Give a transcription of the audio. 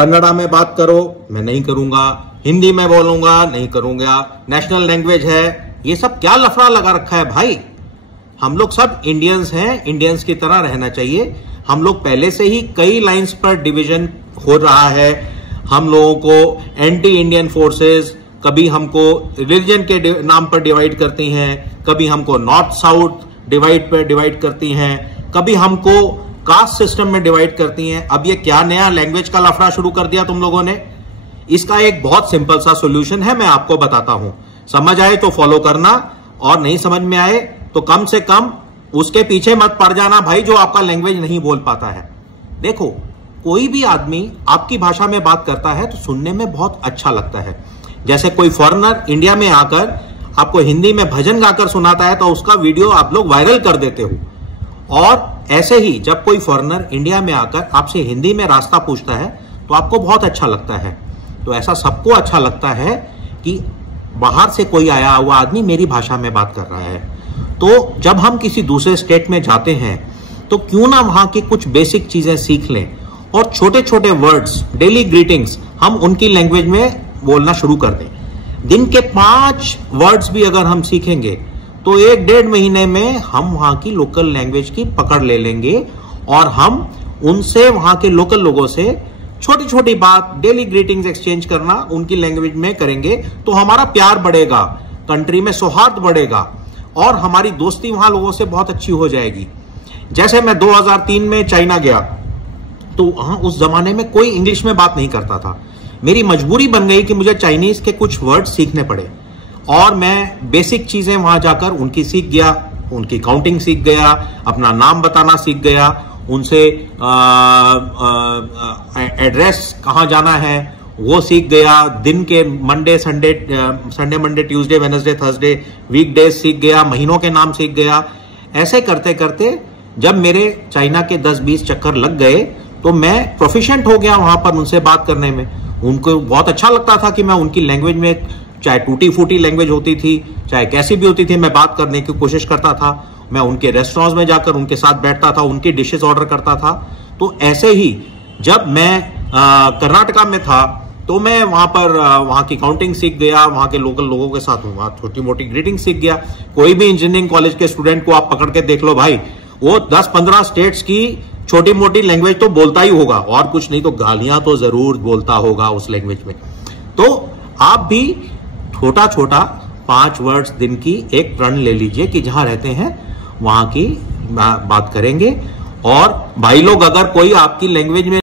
कन्नड़ा में बात करो, मैं नहीं करूंगा। हिंदी में बोलूंगा, नहीं करूंगा। नेशनल लैंग्वेज है, ये सब क्या लफड़ा लगा रखा है भाई। हम लोग सब इंडियंस हैं, इंडियंस की तरह रहना चाहिए। हम लोग पहले से ही कई लाइंस पर डिवीजन हो रहा है। हम लोगों को एंटी इंडियन फोर्सेस कभी हमको रिलीजन के नाम पर डिवाइड करती हैं, कभी हमको नॉर्थ साउथ डिवाइड करती हैं, कभी हमको कास्ट सिस्टम में डिवाइड करती हैं। अब ये क्या नया लैंग्वेज का लफड़ा शुरू कर दिया तुम लोगों ने। इसका एक बहुत सिंपल सा सॉल्यूशन है, मैं आपको बताता हूं। समझ आए तो फॉलो करना, और नहीं समझ में आए तो कम से कम उसके पीछे मत पड़ जाना भाई जो आपका लैंग्वेज नहीं बोल पाता है। देखो, कोई भी आदमी आपकी भाषा में बात करता है तो सुनने में बहुत अच्छा लगता है। जैसे कोई फॉरेनर इंडिया में आकर आपको हिंदी में भजन गाकर सुनाता है तो उसका वीडियो आप लोग वायरल कर देते हो। और ऐसे ही जब कोई फॉरेनर इंडिया में आकर आपसे हिंदी में रास्ता पूछता है तो आपको बहुत अच्छा लगता है। तो ऐसा सबको अच्छा लगता है कि बाहर से कोई आया हुआ आदमी मेरी भाषा में बात कर रहा है। तो जब हम किसी दूसरे स्टेट में जाते हैं तो क्यों ना वहां की कुछ बेसिक चीजें सीख लें, और छोटे छोटे वर्ड्स, डेली ग्रीटिंग्स हम उनकी लैंग्वेज में बोलना शुरू कर दें। दिन के 5 वर्ड्स भी अगर हम सीखेंगे तो 1-1.5 महीने में हम वहां की लोकल लैंग्वेज की पकड़ ले लेंगे, और हम उनसे, वहां के लोकल लोगों से छोटी छोटी बात, डेली ग्रीटिंग्स एक्सचेंज करना उनकी लैंग्वेज में करेंगे तो हमारा प्यार बढ़ेगा, कंट्री में सौहार्द बढ़ेगा, और हमारी दोस्ती वहां लोगों से बहुत अच्छी हो जाएगी। जैसे मैं 2003 में चाइना गया तो वहां उस जमाने में कोई इंग्लिश में बात नहीं करता था। मेरी मजबूरी बन गई कि मुझे चाइनीज के कुछ वर्ड सीखने पड़े, और मैं बेसिक चीजें वहां जाकर उनकी सीख गया, उनकी काउंटिंग सीख गया, अपना नाम बताना सीख गया, उनसे एड्रेस कहाँ जाना है वो सीख गया, दिन के Sunday Monday Tuesday Wednesday Thursday weekdays सीख गया, महीनों के नाम सीख गया। ऐसे करते करते जब मेरे चाइना के 10-20 चक्कर लग गए तो मैं प्रोफिशिएंट हो गया वहां पर उनसे बात करने में। उनको बहुत अच्छा लगता था कि मैं उनकी लैंग्वेज में, चाहे टूटी फूटी लैंग्वेज होती थी, चाहे कैसी भी होती थी, मैं बात करने की कोशिश करता था। मैं उनके रेस्टोरेंट्स में जाकर उनके साथ बैठता था, उनकी डिशेस ऑर्डर करता था। तो ऐसे ही जब मैं कर्नाटका में था तो मैं वहां पर वहां की काउंटिंग सीख गया, वहां के लोकल लोगों के साथ वहां छोटी मोटी ग्रीटिंग सीख गया। कोई भी इंजीनियरिंग कॉलेज के स्टूडेंट को आप पकड़ के देख लो भाई, वो 10-15 स्टेट्स की छोटी मोटी लैंग्वेज तो बोलता ही होगा, और कुछ नहीं तो गालियां तो जरूर बोलता होगा उस लैंग्वेज में। तो आप भी छोटा छोटा 5 वर्ड्स दिन की एक प्रण ले लीजिए कि जहां रहते हैं वहां की बात करेंगे। और भाई लोग, अगर कोई आपकी लैंग्वेज में